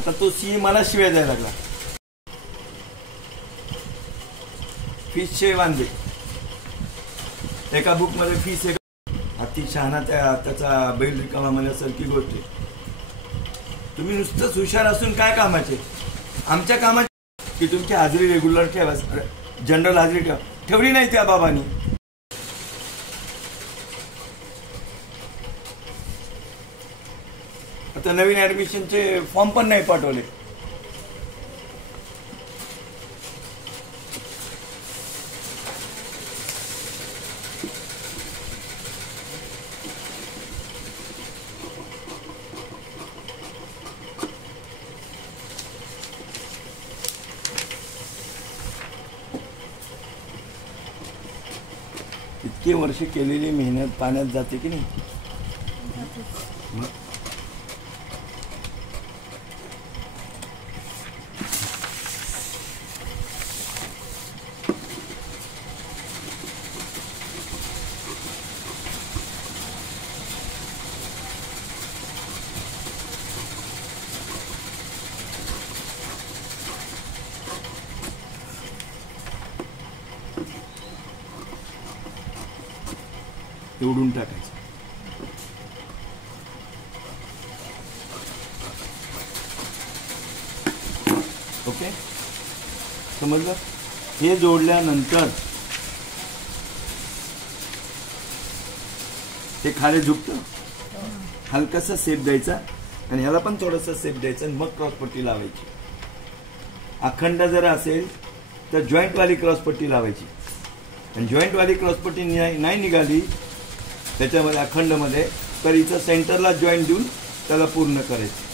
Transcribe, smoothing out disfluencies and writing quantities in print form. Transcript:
आता तो सी मला शिव्या द्यायला लागला. फिशचे वांदे एका बुक मध्ये फिश एक अति शहाणा त्याचा बैल रिकामा म्हणण्यासारखी गोष्ट आहे. तुम्ही नुसतंच हुशार असून काय कामाचे? आमच्या कामाचे की तुमची हाजरी रेग्युलर ठेवा, जनरल हाजरी ठेवा. ठेवली नाही त्या बाबांनी. आता नवीन ऍडमिशनचे फॉर्म पण नाही पाठवले. इतके वर्ष केलेली मेहनत पाण्यात जाते की नाही? उडून टाकायचं. ओके, समजलं? हे जोडल्यानंतर ते खाली झुकतं, हलकासा सेप द्यायचा आणि ह्याला पण थोडासा सेप द्यायचा आणि मग क्रॉसपट्टी लावायची. अखंड जर असेल तर जॉईंट वाली क्रॉसपट्टी लावायची आणि जॉईंट वाली क्रॉसपट्टी नाही निघाली त्याच्यामध्ये अखंड मध्ये तर इथं सेंटरला जॉईंट देऊन त्याला पूर्ण करायचं.